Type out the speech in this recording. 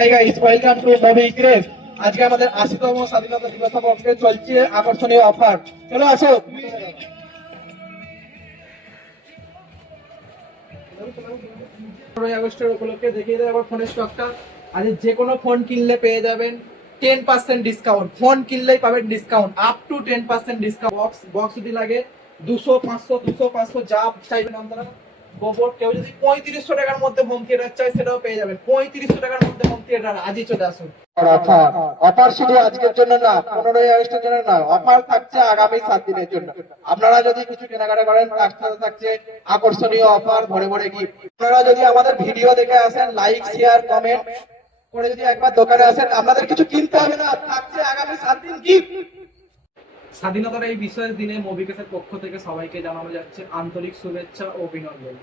Hi guys, welcome to movie craze. আজকে আমাদের ৮০তম স্বাধীনতা দিবস উপলক্ষে চলছে আকর্ষণীয় অফার। চলো আসো। 15ই আগস্টের উপলক্ষে দেখিয়ে দেবো আবার ফোনের স্টকটা। আজ যে কোনো ফোন কিনলে পেয়ে যাবেন 10% ডিসকাউন্ট। ফোন কিনলেই পাবেন discount up to 10% discount. Box যদি লাগে 200 500 200 500 যা চাইবেন আপনারা। গোবর কেউ যদি 3500 টাকার মধ্যে হোম থিয়েটার চাই সেটাও পেয়ে যাবেন। 3500 টাকার মধ্যে হোম থিয়েটার আজই চলে আসুন। অফার অফার শুধু আজকের জন্য না, 15ই আগস্টের জন্য না, অফার থাকছে আগামী 7 দিনের জন্য। আপনারা যদি কিছু কেনাকাটা করেন তার সাথে থাকছে আকর্ষণীয় অফার, ভরে ভরে গিফট। আপনারা যদি আমাদের ভিডিও দেখে আসেন, লাইক শেয়ার কমেন্ট করে যদি একবার দোকানে আসেন, আপনাদের কিছু কিনতে হবে না, থাকছে আগামী 7 দিন গিফট। স্বাধীনতার এই বিশেষ দিনে মুভিকেসের পক্ষ থেকে সবাইকে জানানো যাচ্ছে আন্তরিক শুভেচ্ছা ও অভিনন্দন।